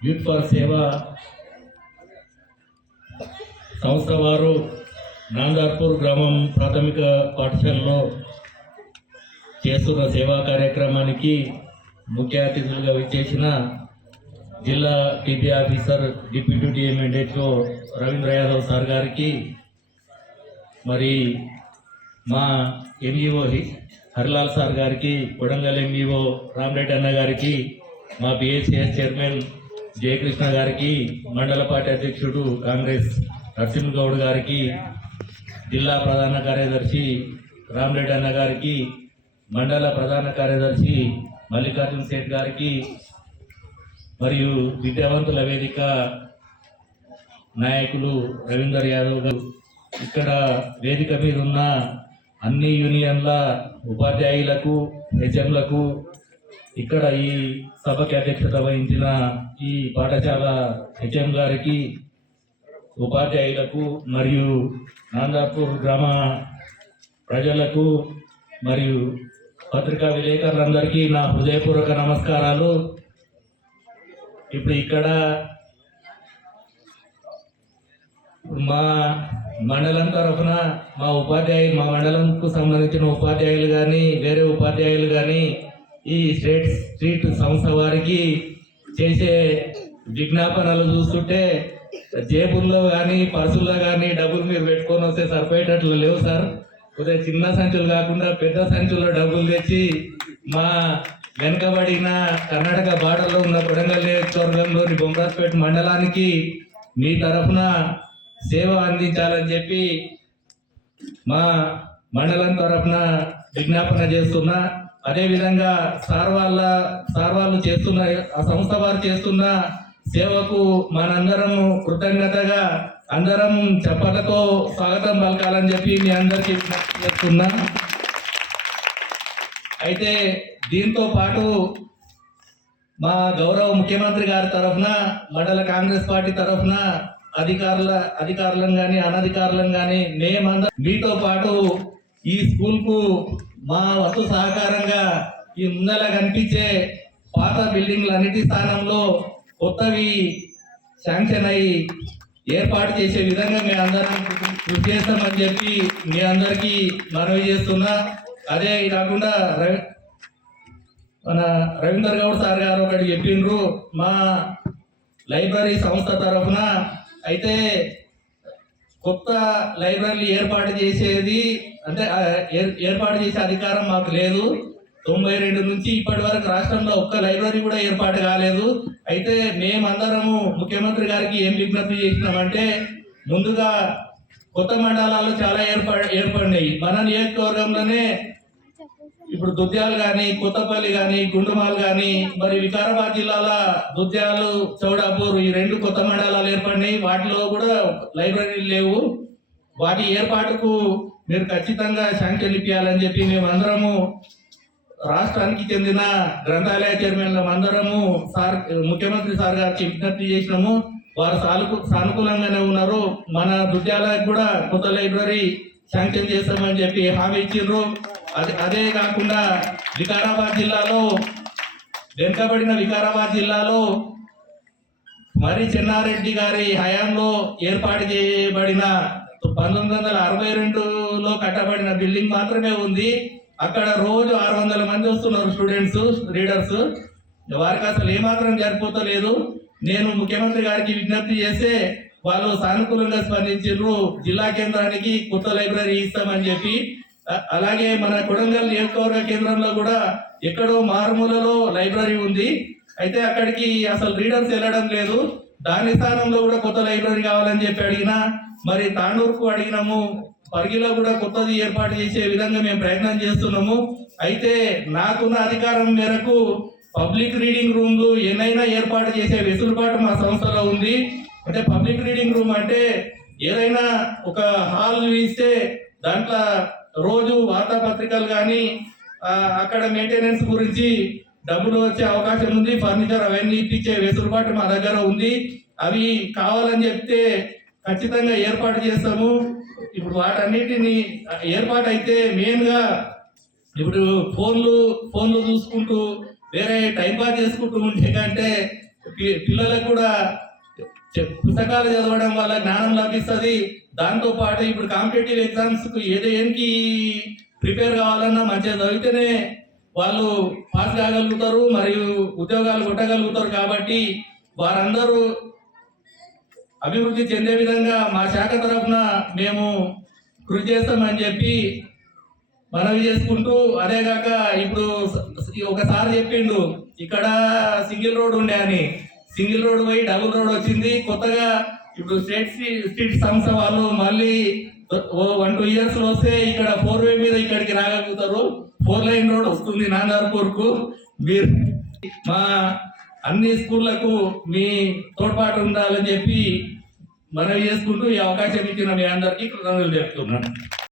Youth for సేవ సంస్థ వారు నాందార్పూర్ గ్రామం ప్రాథమిక పాఠశాలలో చేస్తున్న సేవా కార్యక్రమానికి ముఖ్య అతిథులుగా విచ్చేసిన జిల్లా టీపీ ఆఫీసర్ డిప్యూటీ డిఎంఎండెట్లో రవీంద్ర యాదవ్ సార్ గారికి మరి మా ఎంఈఓ హరిలాల్ సార్ గారికి కొడంగల్ ఎంఈఓ రామరెడ్డి అన్న గారికి మా బిఎస్సిఎస్ చైర్మన్ జయకృష్ణ గారికి మండల పార్టీ అధ్యక్షుడు కాంగ్రెస్ నరసింహ గౌడ్ గారికి జిల్లా ప్రధాన కార్యదర్శి రామరెడ్డి అన్న గారికి మండల ప్రధాన కార్యదర్శి మల్లికార్జున సేఠ్ గారికి మరియు విద్యావంతుల వేదిక నాయకులు రవీందర్ యాదవ్ గారు. ఇక్కడ వేదిక మీద ఉన్న అన్ని యూనియన్ల ఉపాధ్యాయులకు హెచ్ఎంలకు ఇక్కడ ఈ సభకి అధ్యక్షత వహించిన ఈ పాఠశాల హెచ్ఎం గారికి ఉపాధ్యాయులకు మరియు నాందాపూర్ గ్రామ ప్రజలకు మరియు పత్రికా విలేకరులందరికీ నా హృదయపూర్వక నమస్కారాలు. ఇప్పుడు ఇక్కడ మా మండలం తరఫున మా ఉపాధ్యాయులు మా మండలంకు సంబంధించిన ఉపాధ్యాయులు కానీ వేరే ఉపాధ్యాయులు కానీ ఈ స్ట్రీట్ స్ట్రీట్ సంస్థ వారికి చేసే విజ్ఞాపనలు చూస్తుంటే జేబుల్లో కానీ పర్సుల్లో కానీ డబ్బులు మీరు పెట్టుకొని వస్తే సరిపోయేటట్లు లేవు సార్. కొద్దిగా చిన్న సంచులు కాకుండా పెద్ద సంచుల్లో డబ్బులు తెచ్చి మా వెనుకబడిన కర్ణాటక బార్డర్లో ఉన్న కొడంగల్ నియోజకవర్గంలోని బొమ్మరాజ్పేట మండలానికి మీ తరఫున సేవ అందించాలని చెప్పి మా మండలం తరఫున విజ్ఞాపన చేస్తున్నా. అదేవిధంగా సార్ వాళ్ళ సార్ వాళ్ళు చేస్తున్న ఆ సంస్థ వారు చేస్తున్న సేవకు మనందరం కృతజ్ఞతగా అందరం చప్పట్లతో స్వాగతం పలకాలని చెప్పి మీ అందరికీ చెప్తున్నా అయితే దీంతో పాటు మా గౌరవ ముఖ్యమంత్రి గారి తరఫున మండల కాంగ్రెస్ పార్టీ తరఫున అధికారుల అధికారులను కానీ అనధికారులను కానీ మేమందరం మీతో పాటు ఈ స్కూల్కు మా వస్తు సహకారంగా ఈ ముందల కనిపించే పాత బిల్డింగ్లు అన్నిటి స్థానంలో కొత్తవి శాంక్షన్ అయ్యి ఏర్పాటు చేసే విధంగా మేము అందరం కృషి చేస్తామని చెప్పి మీ అందరికీ మనవి చేస్తున్నా. అదే కాకుండా రవి మన రవీందర్ గౌడ్ సార్ గారు ఒకటి చెప్పిండ్రు మా లైబ్రరీ సంస్థ తరఫున అయితే కొత్త లైబ్రరీ ఏర్పాటు చేసేది అంటే ఏర్- ఏర్పాటు చేసే అధికారం మాకు లేదు. తొంభై రెండు నుంచి ఇప్పటి వరకు రాష్ట్రంలో ఒక్క లైబ్రరీ కూడా ఏర్పాటు కాలేదు. అయితే మేమందరము ముఖ్యమంత్రి గారికి ఏం విజ్ఞప్తి చేసినామంటే ముందుగా కొత్త మండలాలు చాలా ఏర్పడ ఏర్పడినాయి. మన నియోజకవర్గంలోనే ఇప్పుడు దుద్యాలు కానీ కొత్తపల్లి కానీ గుండుమాలు కానీ మరి వికారాబాద్ జిల్లాల దుద్యాలు చౌడాపూర్ ఈ రెండు కొత్త మండలాలు ఏర్పడినాయి. వాటిలో కూడా లైబ్రరీలు లేవు. వాటి ఏర్పాటుకు మీరు ఖచ్చితంగా శాంక్షన్ ఇప్పించాలని చెప్పి మేము అందరము రాష్ట్రానికి చెందిన గ్రంథాలయ చైర్మన్ల అందరము సార్ ముఖ్యమంత్రి సార్ గారికి విజ్ఞప్తి చేసినాము. వారు సానుకు సానుకూలంగానే ఉన్నారు. మన దుద్యాలకు కూడా కొత్త లైబ్రరీ శాంక్షన్ చేస్తామని చెప్పి హామీ ఇచ్చిండ్రు. అదే అదే కాకుండా వికారాబాద్ జిల్లాలో వెనుకబడిన వికారాబాద్ జిల్లాలో మరి చెన్నారెడ్డి గారి హయాంలో ఏర్పాటు చేయబడిన పంతొమ్మిది వందల అరవై రెండులో కట్టబడిన బిల్డింగ్ మాత్రమే ఉంది. అక్కడ రోజు ఆరు వందల మంది వస్తున్నారు స్టూడెంట్స్ రీడర్స్. వారికి అసలు ఏమాత్రం జరిపోతలేదు నేను ముఖ్యమంత్రి గారికి విజ్ఞప్తి చేస్తే వాళ్ళు సానుకూలంగా స్పందించారు జిల్లా కేంద్రానికి కొత్త లైబ్రరీ ఇస్తామని చెప్పి అలాగే మన కొడంగల్ నియోజకవర్గ కేంద్రంలో కూడా ఎక్కడో మారుమూలలో లైబ్రరీ ఉంది. అయితే అక్కడికి అసలు రీడర్స్ వెళ్ళడం లేదు. దాని స్థానంలో కూడా కొత్త లైబ్రరీ కావాలని చెప్పి అడిగినా మరి తాండూరుకు అడిగినాము. పరిగిలో కూడా కొత్తది ఏర్పాటు చేసే విధంగా మేము ప్రయత్నం చేస్తున్నాము. అయితే నాకున్న అధికారం మేరకు పబ్లిక్ రీడింగ్ రూమ్లు ఎన్నైనా ఏర్పాటు చేసే వెసులుబాటు మా సంస్థలో ఉంది. అంటే పబ్లిక్ రీడింగ్ రూమ్ అంటే ఏదైనా ఒక హాల్ ఇస్తే దాంట్లో రోజు వార్తాపత్రికలు కానీ అక్కడ మెయింటెనెన్స్ గురించి డబ్బులు వచ్చే అవకాశం ఉంది ఫర్నిచర్ అవన్నీ ఇప్పించే వెసులుబాటు మా దగ్గర ఉంది. అవి కావాలని చెప్తే ఖచ్చితంగా ఏర్పాటు చేస్తాము. ఇప్పుడు వాటన్నిటిని ఏర్పాటు అయితే మెయిన్గా ఇప్పుడు ఫోన్లు ఫోన్లు చూసుకుంటూ వేరే టైం పాస్ చేసుకుంటూ ఉంటే కంటే పి- పిల్లలకు కూడా పుస్తకాలు చదవడం వల్ల జ్ఞానం లభిస్తుంది. దాంతో పాటు ఇప్పుడు కాంపిటేటివ్ ఎగ్జామ్స్కు ఏదేనికి ప్రిపేర్ కావాలన్నా మంచిగా చదివితేనే వాళ్ళు పాస్ కాగలుగుతారు మరియు ఉద్యోగాలు కొట్టగలుగుతారు కాబట్టి వారందరూ అభివృద్ధి చెందే విధంగా మా శాఖ తరఫున మేము కృషి చేస్తామని చెప్పి మనవి చేసుకుంటూ అదేగాక ఇప్పుడు ఒకసారి చెప్పిండు ఇక్కడ సింగిల్ రోడ్ ఉండే అని. సింగిల్ రోడ్ పోయి డబుల్ రోడ్ వచ్చింది. కొత్తగా ఇప్పుడు స్టేట్ స్ట్రీట్ సంస్థ వాళ్ళు మళ్ళీ ఓ వన్ టూ ఇయర్స్ వస్తే ఇక్కడ ఫోర్ వే మీద ఇక్కడికి రాగలుగుతారు. ఫోర్ లైన్ రోడ్ వస్తుంది నాందార్పూర్ మీరు మా అన్ని స్కూళ్ళకు మీ తోడ్పాటు ఉండాలని చెప్పి మనవి చేసుకుంటూ ఈ అవకాశం ఇచ్చిన మీ అందరికీ కృతజ్ఞతలు చెప్తున్నాను.